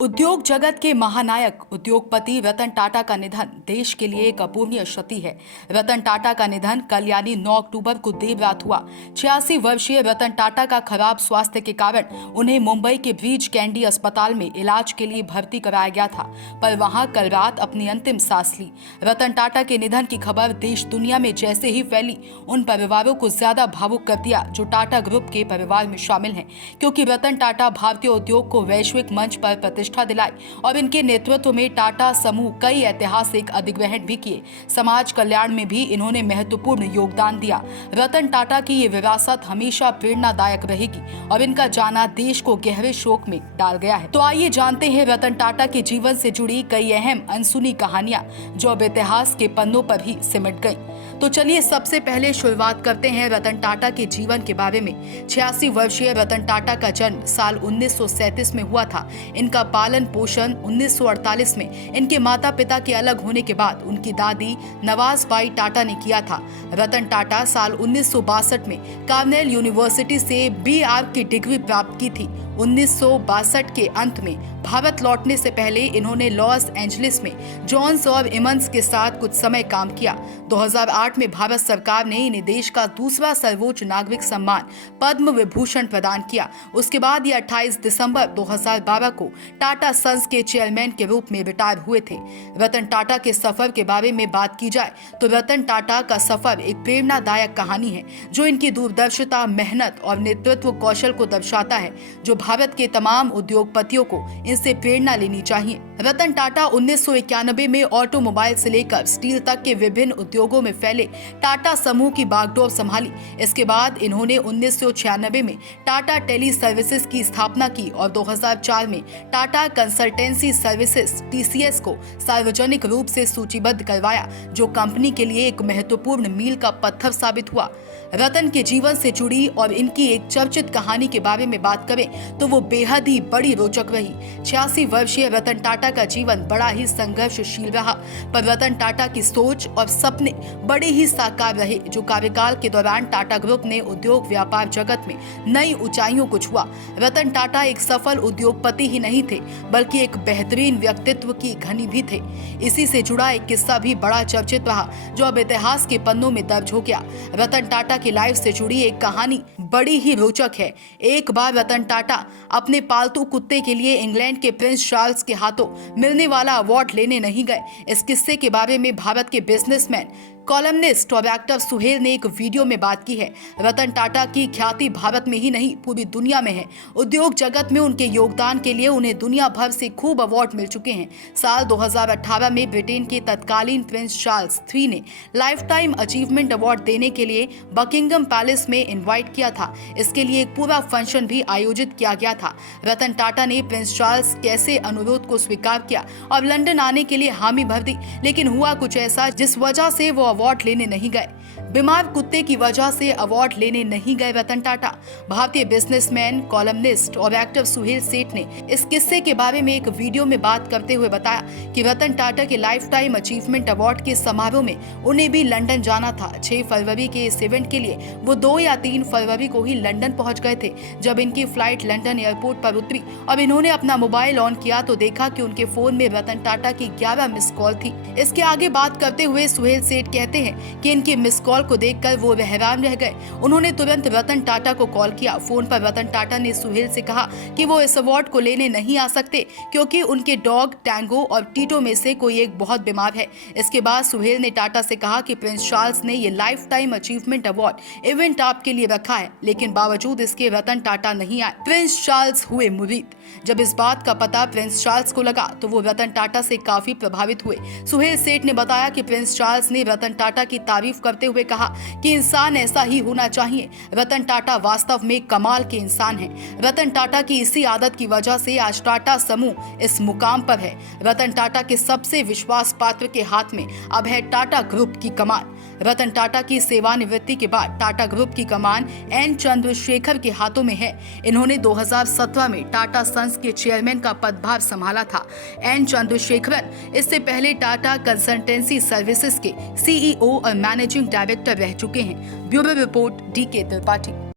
उद्योग जगत के महानायक उद्योगपति रतन टाटा का निधन देश के लिए एक अपूर्णीय क्षति है। रतन टाटा का निधन कल यानी 9 अक्टूबर को देर रात हुआ। 86 वर्षीय रतन टाटा का खराब स्वास्थ्य के कारण उन्हें मुंबई के ब्रीच कैंडी अस्पताल में इलाज के लिए भर्ती कराया गया था, पर वहां कल रात अपनी अंतिम सांस ली। रतन टाटा के निधन की खबर देश दुनिया में जैसे ही फैली, उन परिवारों को ज्यादा भावुक कर दिया जो टाटा ग्रुप के परिवार में शामिल हैं, क्योंकि रतन टाटा भारतीय उद्योग को वैश्विक मंच पर प्रतिष्ठा दिलाई और इनके नेतृत्व में टाटा समूह कई ऐतिहासिक अधिग्रहण भी किए। समाज कल्याण में भी इन्होंने महत्वपूर्ण योगदान दिया। रतन टाटा की ये विरासत हमेशा प्रेरणादायक रहेगी और इनका जाना देश को गहरे शोक में डाल गया है। तो आइए जानते हैं रतन टाटा के जीवन से जुड़ी कई अहम अनसुनी कहानियां जो अब इतिहास के पन्नों पर ही सिमट गई। तो चलिए सबसे पहले शुरुआत करते हैं रतन टाटा के जीवन के बारे में। 86 वर्षीय रतन टाटा का जन्म साल 1937 में हुआ था। इनका पालन पोषण 1948 में इनके माता पिता के अलग होने के बाद उनकी दादी नवाजबाई टाटा ने किया था। रतन टाटा साल 1962 में कार्नेल यूनिवर्सिटी से BA की डिग्री प्राप्त की थी। 1962 के अंत में भारत लौटने से पहले इन्होंने लॉस एंजलिस में जॉन्स और इमंस के साथ कुछ समय काम किया। 2008 में भारत सरकार ने इन्हें देश का दूसरा सर्वोच्च नागरिक सम्मान पद्म विभूषण प्रदान किया। उसके बाद ये 28 दिसंबर 2012 को टाटा सन्स के चेयरमैन के रूप में रिटायर हुए थे। रतन टाटा के सफर के बारे में बात की जाए तो रतन टाटा का सफर एक प्रेरणादायक कहानी है जो इनकी दूरदर्शिता, मेहनत और नेतृत्व कौशल को दर्शाता है, जो भारत के तमाम उद्योगपतियों को इनसे प्रेरणा लेनी चाहिए। रतन टाटा 1991 में ऑटोमोबाइल से लेकर स्टील तक के विभिन्न उद्योगों में फैले टाटा समूह की बागडोर संभाली। इसके बाद इन्होंने 1996 में टाटा टेली सर्विसेज की स्थापना की और 2004 में टाटा कंसल्टेंसी सर्विसेज TCS को सार्वजनिक रूप से सूचीबद्ध करवाया, जो कंपनी के लिए एक महत्वपूर्ण मील का पत्थर साबित हुआ। रतन के जीवन से जुड़ी और इनकी एक चर्चित कहानी के बारे में बात करें तो वो बेहद ही बड़ी रोचक रही। 86 वर्षीय रतन टाटा का जीवन बड़ा ही संघर्षशील रहा, पर रतन टाटा की सोच और सपने बड़े ही साकार रहे, जो कार्यकाल के दौरान टाटा ग्रुप ने उद्योग व्यापार जगत में नई ऊंचाइयों को छुआ। रतन टाटा एक सफल उद्योगपति ही नहीं थे, बल्कि एक बेहतरीन व्यक्तित्व की घनी भी थे। इसी से जुड़ा एक किस्सा भी बड़ा चर्चित रहा, जो अब इतिहास के पन्नों में दर्ज हो गया। रतन टाटा की लाइफ से जुड़ी एक कहानी बड़ी ही रोचक है। एक बार रतन टाटा अपने पालतू कुत्ते के लिए इंग्लैंड के प्रिंस चार्ल्स के हाथों मिलने वाला अवार्ड लेने नहीं गए। इस किस्से के बारे में भारत के बिजनेसमैन, कॉलमनिस्ट और एक्टर सुहेल ने एक वीडियो में बात की है। रतन टाटा की ख्याति भारत में ही नहीं पूरी दुनिया में है। उद्योग जगत में उनके योगदान के लिए उन्हें दुनिया भर से खूब अवार्ड मिल चुके हैं। साल 2018 में ब्रिटेन के तत्कालीन प्रिंस चार्ल्स III ने लाइफ टाइम अचीवमेंट अवार्ड देने के लिए बकिंगम पैलेस में इन्वाइट किया था। इसके लिए एक पूरा फंक्शन भी आयोजित किया गया था। रतन टाटा ने प्रिंस चार्ल्स कैसे अनुरोध को स्वीकार किया और लंदन आने के लिए हामी भर दी, लेकिन हुआ कुछ ऐसा जिस वजह से वो अवार्ड लेने नहीं गए। बीमार कुत्ते की वजह से अवार्ड लेने नहीं गए रतन टाटा। भारतीय बिजनेसमैन, कॉलमनिस्ट और एक्टर सुहेल सेठ ने इस किस्से के बारे में एक वीडियो में बात करते हुए बताया कि रतन टाटा के लाइफ टाइम अचीवमेंट अवार्ड के समारोह में उन्हें भी लंदन जाना था। 6 फरवरी के इस इवेंट के लिए वो 2 या 3 फरवरी को ही लंदन पहुंच गए थे। जब इनकी फ्लाइट लंदन एयरपोर्ट पर उतरी और इन्होंने अपना मोबाइल ऑन किया तो देखा कि उनके फोन में रतन टाटा की 11 मिस कॉल थी। इसके आगे बात करते हुए सुहेल सेठ कहते हैं कि इनकी मिस कॉल को देखकर वो हैरान रह गए। उन्होंने तुरंत रतन टाटा को कॉल किया। फोन पर रतन टाटा ने सुहेल से कहा कि वो इस अवार्ड को लेने नहीं आ सकते क्योंकि उनके डॉग टैंगो और टीटो में से कोई एक बहुत बीमार है। इसके बाद सुहेल ने टाटा से कहा कि प्रिंस चार्ल्स ने ये life time achievement award event आपके लिए रखा है, लेकिन बावजूद इसके रतन टाटा नहीं आए। प्रिंस चार्ल्स हुए मुरीद। जब इस बात का पता प्रिंस चार्ल्स को लगा तो वो रतन टाटा से काफी प्रभावित हुए। सुहेल सेठ ने बताया कि प्रिंस चार्ल्स ने रतन टाटा की तारीफ करते हुए कहा कि इंसान ऐसा ही होना चाहिए। रतन टाटा वास्तव में कमाल के इंसान हैं। रतन टाटा की इसी आदत की वजह से आज टाटा समूह इस मुकाम पर है। रतन टाटा के सबसे विश्वास पात्र के हाथ में अब है टाटा ग्रुप की कमान। रतन टाटा की सेवानिवृत्ति के बाद टाटा ग्रुप की कमान N चंद्रशेखर के हाथों में है। इन्होंने 2017 में टाटा सन्स के चेयरमैन का पदभार संभाला था। N चंद्रशेखरन इससे पहले टाटा कंसल्टेंसी सर्विसेज के CEO और मैनेजिंग डायरेक्टर रह चुके हैं। Bureau report DK Tripathi.